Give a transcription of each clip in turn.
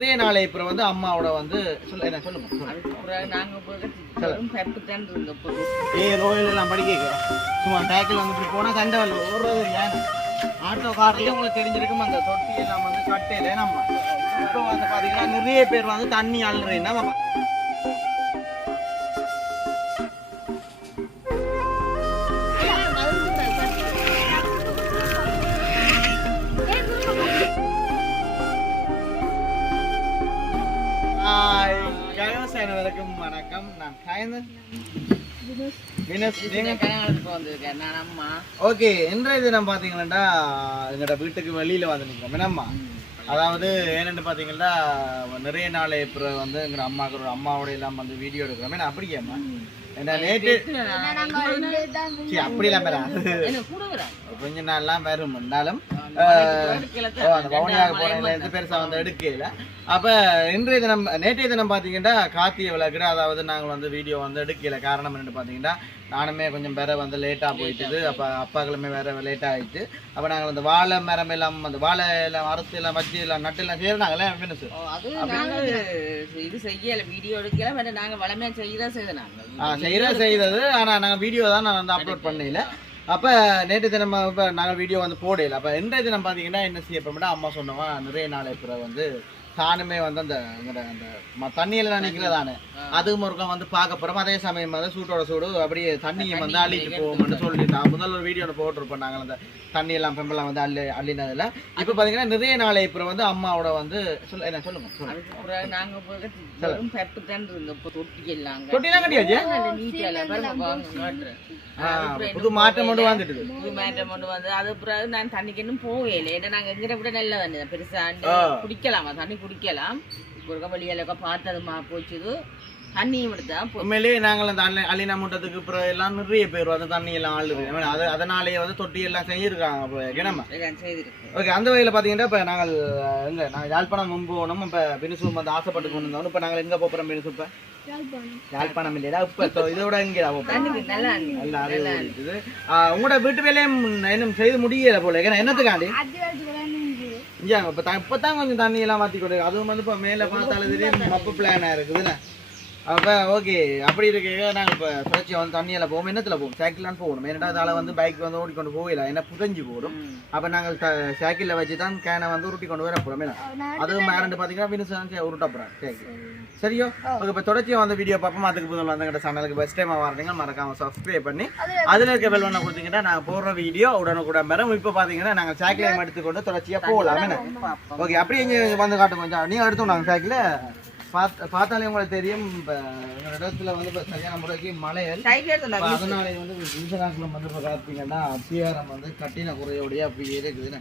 இதே நாளை அப்புறம் வந்து அம்மாவோட வந்து சொல்ல என்ன சொல்லுங்க ஏய் ரோயில் எல்லாம் படிக்க சும்மா டேக்கில் போனால் சண்டை வரல ஏன் ஆட்டோ கார்லேயே உங்களுக்கு தெரிஞ்சிருக்கும்? அந்த தொட்டி எல்லாம் வந்து கட்டையில நம்ம இப்போ வந்து பார்த்தீங்கன்னா நிறைய பேர் வந்து தண்ணி அள்ளுறீங்கன்னா ஓகே இன்றைய தினம் பார்த்தீங்கன்னா எங்களோட வீட்டுக்கு வெளியில் வந்து நிற்கிறோம் என்னம்மா? அதாவது ஏன்னு பார்த்தீங்கன்னா நிறைய நாள் இப்போ வந்து எங்கள் அம்மாக்கு ஒரு அம்மாவோட எல்லாம் வந்து வீடியோ எடுக்கிறோம். ஏன்னா அப்படியாம்மா? ஏன்னா நேற்று சரி அப்படிலாம் வராது என்ன கொஞ்ச நாள்லாம் வரும் இருந்தாலும் ஓ, அந்த பவுனியாக போனதுல இருந்து பெருசா வந்து எடுக்கல. அப்ப இன்றைய தினம் நேற்றைய தினம் பாத்தீங்கன்னா கார்த்திகை விளக்குற அதாவது நாங்கள் வந்து வீடியோ வந்து எடுக்கல. காரணம் என்னன்னு பாத்தீங்கன்னா நானுமே கொஞ்சம் வேற வந்து லேட்டா போயிட்டுது. அப்ப அப்பாக்களுமே வேற லேட் ஆயிடுச்சு அப்ப நாங்கள் அந்த வாழை மரம் எல்லாம் அந்த வாழை எல்லாம் அறுத்து எல்லாம் வச்சு எல்லாம் நட்டு எல்லாம் செய்யறாங்களே இது செய்யல வீடியோ எடுக்கல. பட் நாங்க வளமையா செய்யதான் செய்த நாங்க. செய்யற செய்தது. ஆனா நாங்க வீடியோ தான் நான் வந்து அப்லோட் பண்ணல. அப்போ நேற்று தினம் இப்போ நாங்கள் வீடியோ வந்து போடையில் அப்போ இன்றைய தினம் பார்த்தீங்கன்னா என்ன செய்யப்போம்னா அம்மா சொன்னவன் நிறைய நாளை பிறகு வந்து தானுமே வந்து அந்த அந்த ம- தண்ணியில தான் நிக்கிறதானே அதுவும் ஒருக்கா வந்து பார்க்க போறோம். அதே சமயம் வந்து சூட்டோட சூடு அப்படியே தண்ணியை வந்து அள்ளிட்டு போவோம்னு சொல்லிட்டு. முதல்ல ஒரு வீடியோல போட்டிருப்போம் நாங்கள் அந்த தண்ணி எல்லாம் பெம்பெல்லாம் வந்து அள்ளி அள்ளினதுல. இப்ப பாத்தீங்கன்னா நிறைய நாளை அப்புறம் வந்து அம்மாவோட வந்து சொல்ல என்ன சொல்லுங்க சொல்லுங்க. அதுக்கப்புறம் நாங்க போய் வெறும் பெப்பு தான் இருந்தோம் இப்போ தொட்டி எல்லாம் ஆ, புது மாற்றம் கொண்டு வந்துட்டுது. புது மேட்டம் கொண்டு வந்து அது பிறகு நான் தண்ணிக்கு இன்னும் போகவே இல்லை ஏன்னா நாங்க எங்கிட்ட விட நல்ல தண்ணி தான். பெருசா குடிக்கலாமா? தண்ணி குடிக்கலாம். இப்போ இருக்க வழியில பார்த்ததுமா போச்சுது. தண்ணியும் எடுத்தா போ உண்மையிலேயே நாங்கள் அந்த அள்ளி அள்ளினா மூட்டத்துக்கு அப்புறம் எல்லாம் நிறைய பேர் வந்து தண்ணி எல்லாம் ஆளுது அது அதனாலேயே வந்து தொட்டி எல்லாம் செஞ்சிருக்காங்க இப்போ கிணமா ஓகே அந்த வகையில் பார்த்தீங்கன்னா இப்போ நாங்கள் எங்க நாங்கள் யாழ்ப்பாணம் முன்பு போனோம். இப்போ பினிசு வந்து ஆசைப்பட்டு கொண்டு வந்தோம். இப்போ நாங்கள் எங்கே போகிறோம் பினிசு இப்போ யாழ்ப்பாணம் இல்லையா? இப்போ இதோட இங்கே உங்களோட வீட்டு வேலையும் இன்னும் செய்து முடியல போல. ஏன்னா என்னத்துக்காண்டி? இங்கே இப்போ தான் இப்போ தான் கொஞ்சம் தண்ணி எல்லாம் மாற்றி கொடுக்கு அதுவும் வந்து இப்போ மேலே பார்த்தாலும் தெரியும் மப்பு பிளானாக இருக்குதுல்ல அப்போ ஓகே அப்படி இருக்கு நாங்கள் இப்போ சுழற்சி வந்து தண்ணியில் போவோம் என்னத்தில் போவோம்? சைக்கிளான் போகணும். ஏன்னா அதால் வந்து பைக் வந்து ஓடிக்கொண்டு போகல. ஏன்னா புதஞ்சு போடும். அப்போ நாங்கள் சைக்கிளில் வச்சு தான் கேனை வந்து உருட்டி கொண்டு வர போகிறோம் ஏன்னா அதுவும் மேரண்டு பார்த்தீங்கன்னா வினுசு உருட்ட போகிறேன் சைக்கிள் சரியோ? ஓகே இப்போ தொடர்ச்சியாக வந்து வீடியோ பார்ப்போம். அதுக்கு முதல்ல வந்து எங்கள் சேனலுக்கு ஃபஸ்ட் டைமாக வரீங்க மறக்காம சப்ஸ்கிரைப் பண்ணி அதில் இருக்க பெல் ஒன்று கொடுத்தீங்கன்னா நாங்கள் போடுற வீடியோ உடனுக்குடன் வரும். இப்போ பார்த்தீங்கன்னா நாங்கள் சைக்கிளையும் எடுத்துக்கொண்டு தொடர்ச்சியாக போகலாம். என்ன? ஓகே அப்படியே இங்கே வந்து காட்டும் கொஞ்சம். நீங்கள் எடுத்தோம் நாங்கள் சைக்கிளை பார்த்து பார்த்தாலே உங்களுக்கு தெரியும் இப்போ இடத்துல வந்து இப்போ சரியான முறைக்கு மலையல் அதனால வந்து இன்சூரன்ஸ்ல வந்து இப்போ பார்த்தீங்கன்னா அத்தியாரம் வந்து கட்டின குறையோடய அப்படி இருக்குதுன்னு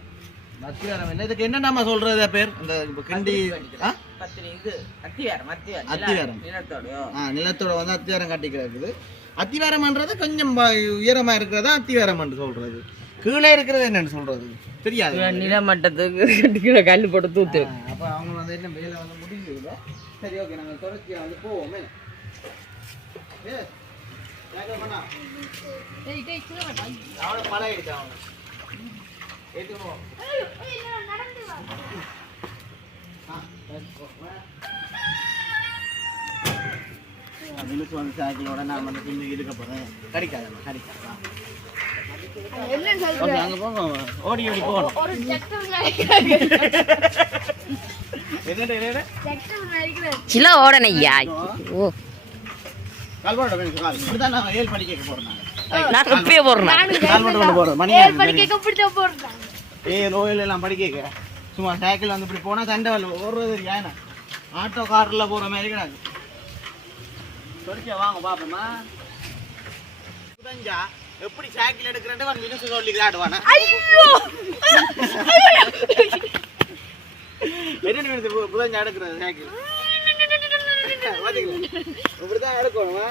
அத்தியாரம் என்ன? இதுக்கு என்னென்னமா சொல்றது பேர்? இந்த கிண்டி ஆ? இது அத்திவாரம் அத்திவாரம் அத்திவாரம். நிலத்தோடயோ ஆ நிலத்தோட வந்து அத்திவாரம் கட்டி கிடக்குது அத்திவாரம்ன்றது கொஞ்சம் உயரமா இருக்கிறதா அத்திவாரம்னு சொல்றது. கீழே இருக்கிறது என்னன்னு சொல்றது. தெரியாது. நிலமட்டத்துக்கு கட்டிக்கிற கல் போட்டு தூத்து. அப்ப அவங்க வந்து என்ன வேலை வந்து முடியுது சரி ஓகே நாங்க தொடர்ச்சியா வந்து போவோமே. அவனை பழகிடுச்சு அவனை. ஏத்துக்கு. போ. ஆ, let's வந்து நான் வந்து பின்னுக்கு இருக்க போங்க ஓடி ஓடி போகணும் சில ஓடனையா ஓ கால் இப்படிதான் நான் ஏழு படி கேட்க போறேன் நான். இப்பயே போடுறேன் கால் போட்டு மணி ஏய் ரோயில் எல்லாம் படிக்க சும்மா சைக்கிள் வந்து இப்படி போனா சண்டை வரல. ஓடுறது ஏன்னா ஆட்டோ கார்ல போற மாதிரி கிடாது தொடக்க வாங்க பாப்போமா. புதஞ்சா எப்படி சைக்கிள் எடுக்கிறேன் வந்து மினிசு சொல்லி ஆடுவானா என்ன நிமிஷம் புதஞ்சா எடுக்கிறது சைக்கிள் இப்படிதான் எடுக்கணுமா?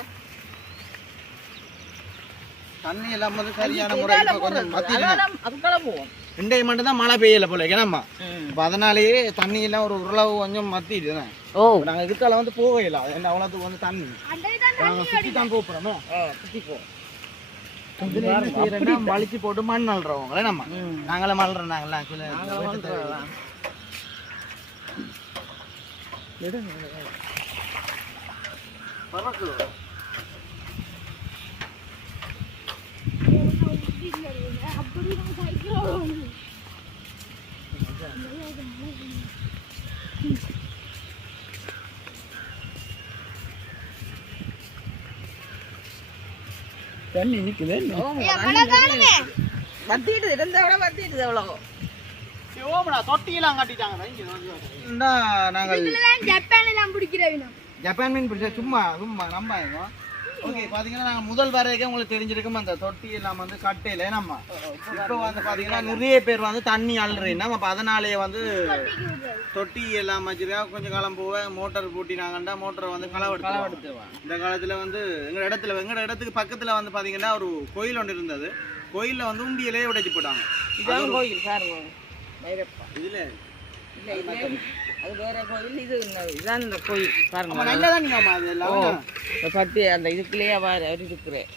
தண்ணி எல்லாம் வந்து சரியான முறை இப்ப கொஞ்சம் மத்தியில அதுக்கால போவோம். இன்றைய மட்டும் தான் மழை பெய்யல போல ஏன்னாம்மா இப்போ அதனாலேயே தண்ணி எல்லாம் ஒரு உருளவு கொஞ்சம் மத்திடுதுண்ணே ஓ. நாங்கள் இதுக்கால வந்து போகல என்ன அவ்வளோத்துக்கு வந்து தண்ணி. நாங்கள் சுற்றி தான் போகிறோமே சுற்றி போவோம் வலிச்சு போட்டு மண் அல்றவங்களே நம்ம நாங்களே மல்றோம் நாங்களாம் பறக்கு தண்ணி நிக்குது வத்திட்டு இருந்தா விட வத்திட்டு எவ்வளோ ஓமடா தொட்டியெல்லாம் கட்டிட்டாங்க நாங்கள் ஜப்பான் எல்லாம் பிடிக்கிறவனும் ஜப்பான் மீன் பிடிச்சா சும்மா சும்மா நம்ம ஓகே பாத்தீங்கன்னா நாங்க முதல் வரைக்கும் உங்களுக்கு தெரிஞ்சிருக்கும் அந்த தொட்டி எல்லாம் வந்து கட்டையில. நம்ம இப்போ வந்து பாத்தீங்கன்னா நிறைய பேர் வந்து தண்ணி அள்ளுறீங்கன்னா அப்ப அதனாலேயே வந்து தொட்டி எல்லாம் வச்சிருக்கா. கொஞ்சம் காலம் போக மோட்டார் பூட்டினாங்கண்டா மோட்டரை வந்து களவெடுத்து இந்த காலத்துல வந்து எங்க இடத்துல எங்க இடத்துக்கு பக்கத்துல வந்து பாத்தீங்கன்னா ஒரு கோயில் ஒன்று இருந்தது. கோயில்ல வந்து உண்டியலே உடைச்சு போட்டாங்க. இதான் கோயில் பைரப்பா இதுல? அது வேற கோயில். இது இதான் இந்த கோயில் பாருங்க நல்லதா நீங்க இந்த பட்டி அந்த இதுக்குள்ளேயே அவர் அவர் இருக்கிறேன்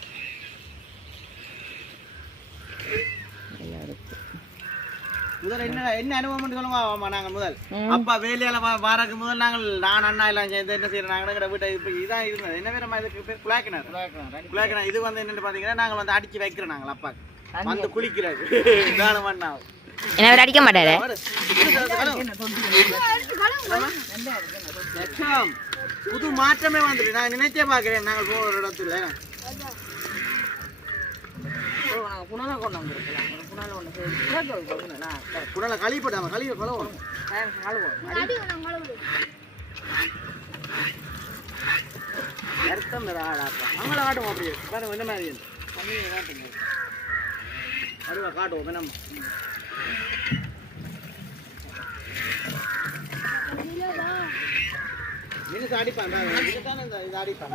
முதல்ல என்ன என்ன அனுபவம் சொல்லுங்க ஆமா நாங்க முதல். அப்பா வேலையால வாரக்கு முதல் நாங்கள் நான் அண்ணா எல்லாம் சேர்ந்து என்ன செய்யறோம் நாங்க எங்கட வீட்டை இப்ப இதான் இருந்தது. என்ன வேற இதுக்கு பேர்? குழாக்கினார் குழாக்கினார் இது வந்து என்னன்னு பாத்தீங்கன்னா நாங்கள் வந்து அடிச்சு வைக்கிறோம் நாங்கள் அப்பா வந்து குளிக்கிறாரு தானம் பண்ணா என்ன அவர் அடிக்க மாட்டாரு? புது மாற்றமே வந்துட்டு நான் நினைச்சே பாக்குறேன் நாங்கள் போகிற இடத்துல. குணலை கொண்டு வந்துருக்கலாம். குணலை ஒன்று குடலை கழிப்படாம கழிவு வேற ஆடாப்பா அவங்கள காட்டுவோம் அப்படியே. என்ன மாதிரி தண்ணியை காட்டுங்க. அருவா காட்டுவோம் நம்ம அடிப்பான் இது அடிப்பான்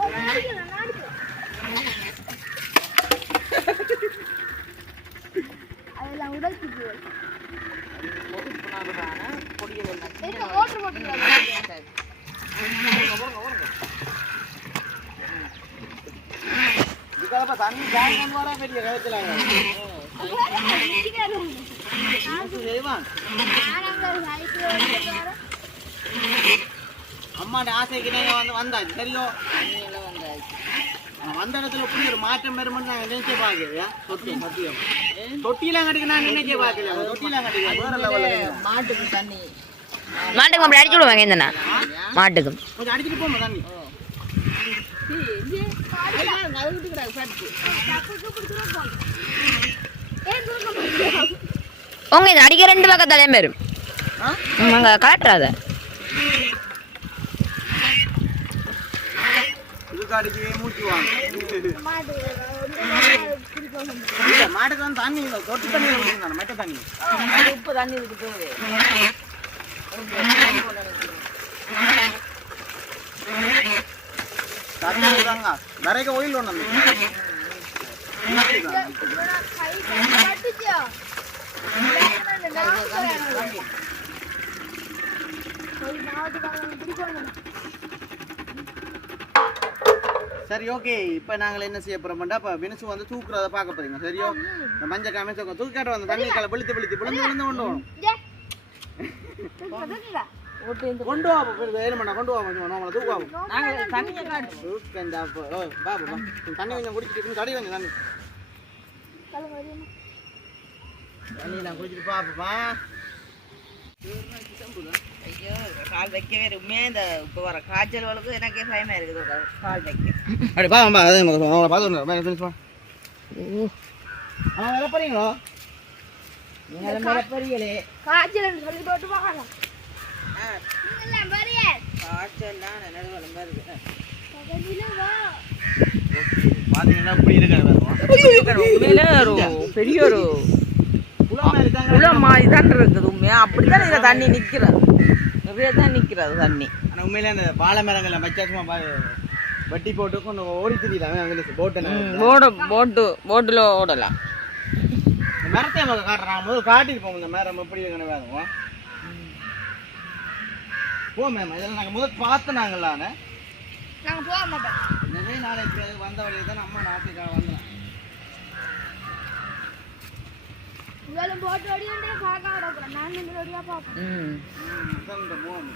அதெல்லாம் உடலுக்கு போய் இதுக்காக தண்ணி வர பெரிய கழுத்துல அம்மாண்ட ஆசைக்கு நீங்க வந்து வந்தாச்சு. ஆனா வந்த இடத்துல இப்படி ஒரு மாற்றம் வருமான்னு நாங்க நினைச்சே பாக்கலையா சத்தியம் சத்தியம் தொட்டிலாம் கட்டிக்க நான் நினைச்சே பாக்கல தொட்டிலாம் கட்டிக்க வேற லெவல்ல மாட்டுக்கு தண்ணி. அப்படி அடிச்சு விடுவாங்க இந்த மாட்டுக்கும் கொஞ்சம் அடிச்சிட்டு போமா தண்ணி. கிடாது சட்டு உங்க இது அடிக்க ரெண்டு பக்கத்தாலே வரும் அங்க கலட்டுறாத இதுக்கு மாட்டுக்கு தண்ணி இல்லை தண்ணி மட்ட தண்ணி உப்பு தண்ணி இதுக்கு போகுது நிறைய ஒயில் ஒன்று சரி ஓகே இப்போ நாங்கள் என்ன செய்ய போறோம்டா இப்போ வினுசு வந்து தூக்குறத பார்க்க போறீங்க. சரியோ இந்த மஞ்சள் காமி தூக்க தூக்காட்ட வந்து தண்ணி கலை விழுத்து விழுத்து விழுந்து விழுந்து கொண்டு வரும் கொண்டு வா வேணும் கொண்டு வா கொஞ்சம் நம்மளை தூக்குவாங்க நாங்கள் தண்ணி கொஞ்சம் குடிச்சிட்டு தடி கொஞ்சம் தண்ணி. தண்ணி நான் குடிச்சிட்டு பாப்பா ஐயோ கால் வைக்கவே உண்மையா இந்த இப்போ வர காய்ச்சல் வளர்க்கு எனக்கே பயமா இருக்குது கால் வைக்க அப்படி பா பா அதே அவங்கள பார்த்து அவன் வர போறீங்களோ நீங்கள் மேலே பெரியலே காய்ச்சல் சொல்லி போட்டு பார்க்கலாம் காய்ச்சல் தான் நல்லது வளம்பா இருக்கு பாத்தீங்கன்னா இப்படி ஒரு பெரிய ஒரு குளம் மாதிரி தான் இருக்குது உண்மையா? அப்படித்தான் இதில் தண்ணி நிற்கிறது நிறைய தான் நிற்கிறது தண்ணி. ஆனா உண்மையிலே அந்த வாழை மரங்களை மச்சாச்சுமா பா வட்டி போட்டு கொஞ்சம் ஓடி அங்கே போட்டு போட்டு போட்டு போட்டில் ஓடலாம். மரத்தை நமக்கு காட்டுறாங்க முதல்ல காட்டிட்டு போவோம். இந்த மரம் எப்படி இருக்குன்னு வேணும் போ மேம் இதெல்லாம் நாங்கள் முதல் பார்த்து நாங்களான நாங்க போக மாட்டோம் நிறைய நாளைக்கு வந்த வழியை தான் அம்மா நாட்டுக்காக வந்தோம். இவ்வளவு போட்டு ஓடியாண்டே பார்க்க விடக்கூடாது நாங்க இந்த ஓடியா பார்ப்போம் ம் இந்த மூணு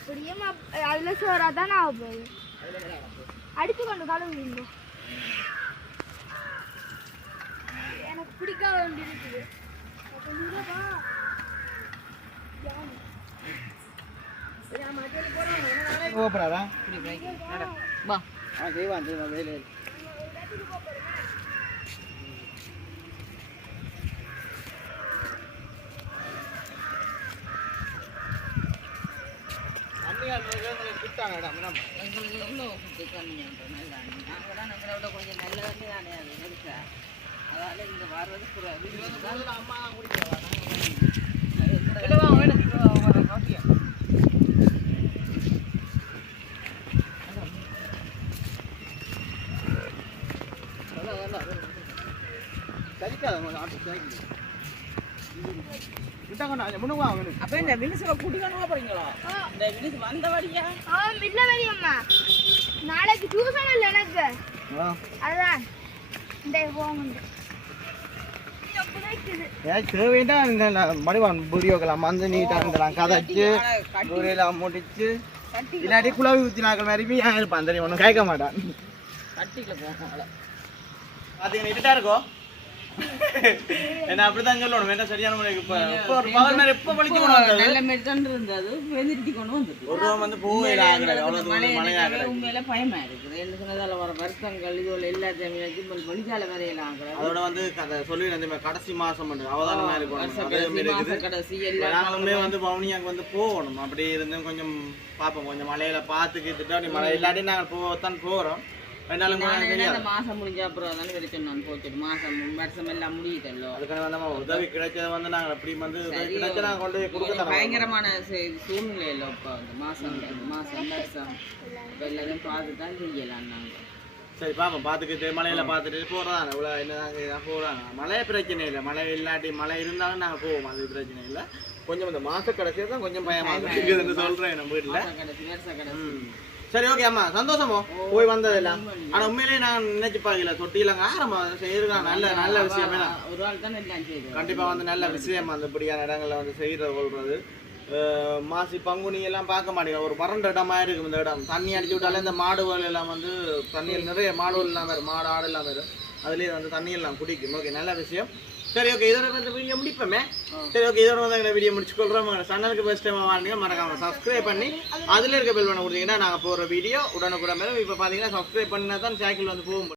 அப்படியே ம- அதுல சோறா தான் ஆக போகுது அடிச்சு கொண்டு கழுவுங்க எனக்கு பிடிக்காத வேண்டி இருக்குது நீங்க வா. செய்வான் செய்வான் வேலை எங்களுக்கு எவ்வளோ ஃபுட்டு கம்மியாக நாங்கள் தான் நம்மளை விட கொஞ்சம் நல்ல தானே அது நெருக்கா அதால் இங்கே வர்றது புற அப்போ இந்த வினிசுல குடிக்கணுமா போறீங்களா இந்த வினிசு வந்தபடியா ஆ, நாளைக்கு டியூஷன் இல்லை எனக்கு அதான் இந்த போங்க முடிச்சு இல்லாட்டி குழாவி ஊத்தினாக்கள் மாதிரி இருப்பான் தெரியும் ஒன்றும் கேட்க மாட்டான் கட்டிக்கல போகும் பாத்தீங்கன்னா இருட்டா இருக்கும் என்ன அப்படிதான் சொல்லணும். வேண்டாம் சரியான முறைக்கு இப்ப இப்போ ஒரு பவர் நேரம் எப்போ பழிச்சு கொண்டு வந்தது? நல்ல மாதிரி தான் இருந்தது. வெந்திருத்தி கொண்டு வந்துட்டு. ஒரு ரூபா வந்து போகல ஆகுறது அவ்வளோ தூரம் மழை மழையாகுறது உண்மையில பயமா இருக்குது என்ன சொன்னதால வர வருத்தங்கள் இதுல எல்லாத்தையும் வச்சு இப்போ வழிகால வரையலாம் ஆகுறது அதோட வந்து கதை சொல்லி மாதிரி கடைசி மாசம் மட்டும் அவதானமா இருக்கும் கடைசி மாதிரி எல்லாம் நாங்களுமே வந்து பவுனியாக்கு வந்து போகணும். அப்படி இருந்து கொஞ்சம் பார்ப்போம். கொஞ்சம் மலையில பார்த்துக்கிட்டு அப்படி மழை இல்லாட்டி நாங்கள் போகத்தான் போகிறோம் என்ன மாசம் முடிஞ்ச அப்புறம் தானே சொன்னான் போச்சுட்டு மாசம் வருஷம் எல்லாம் முடியுதல்லோ அதுக்கான உதவி கிடைச்சதை வந்து நாங்கள் அப்படி வந்து. கிடைச்சா நாங்கள் கொண்டு போய் கொடுக்க பயங்கரமான சூழ்நிலை இல்லை இப்போ இந்த மாசம் மாசம் வருஷம் இப்போ பார்த்து தான் செய்யலாம் நாங்கள் சரி பார்ப்போம் பார்த்துக்கிட்டு மலையில பார்த்துட்டு போகிறதாங்க இவ்வளோ இதான் போகிறாங்க மழை பிரச்சனை இல்லை மழை இல்லாட்டி மழை இருந்தாலும் நாங்கள் போவோம் அது பிரச்சனை இல்லை கொஞ்சம் இந்த மாச கடைசியாக தான் கொஞ்சம் பயமாக இருக்குதுன்னு சொல்கிறேன் நம்ம வீட்டில் சரி ஓகே அம்மா. சந்தோஷமோ? போய் வந்ததெல்லாம். ஆனா உண்மையிலேயே நான் நினைச்சு பார்க்கல தொட்டியிலங்க ஆரம்பம் செய்யறாங்க நல்ல நல்ல விஷயம் ஒரு ஆள் தான் கண்டிப்பா வந்து நல்ல விஷயம் அந்த இப்படியான இடங்கள்ல வந்து செய்யறது கொள்றது. மாசி பங்குனி எல்லாம் பார்க்க மாட்டேங்க ஒரு வறண்ட இடமா இருக்கும் இந்த இடம். தண்ணி அடிச்சு விட்டாலே இந்த மாடுகள் எல்லாம் வந்து தண்ணியில் நிறைய மாடுகள் எல்லாம் வரும். மாடு ஆடு எல்லாம் வரும். அதுலயே வந்து தண்ணி எல்லாம் குடிக்கும். ஓகே நல்ல விஷயம். சரி ஓகே இதோட வந்து வீடியோ முடிப்போமே? சரி ஓகே இதோட வந்து எங்களை வீடியோ முடிச்சுக்கொள்றோம். சேனலுக்கு ஃபஸ்ட் டைம் வாங்க மறக்காம சப்ஸ்கிரைப் பண்ணி அதில் இருக்க பெல் பண்ண கொடுத்தீங்கன்னா நாங்கள் போடுற வீடியோ உடனுக்குடன் மேலும் இப்போ பார்த்தீங்கன்னா சப்ஸ்கிரைப் பண்ணால் தான் சைக்கிள் வந்து போகும்.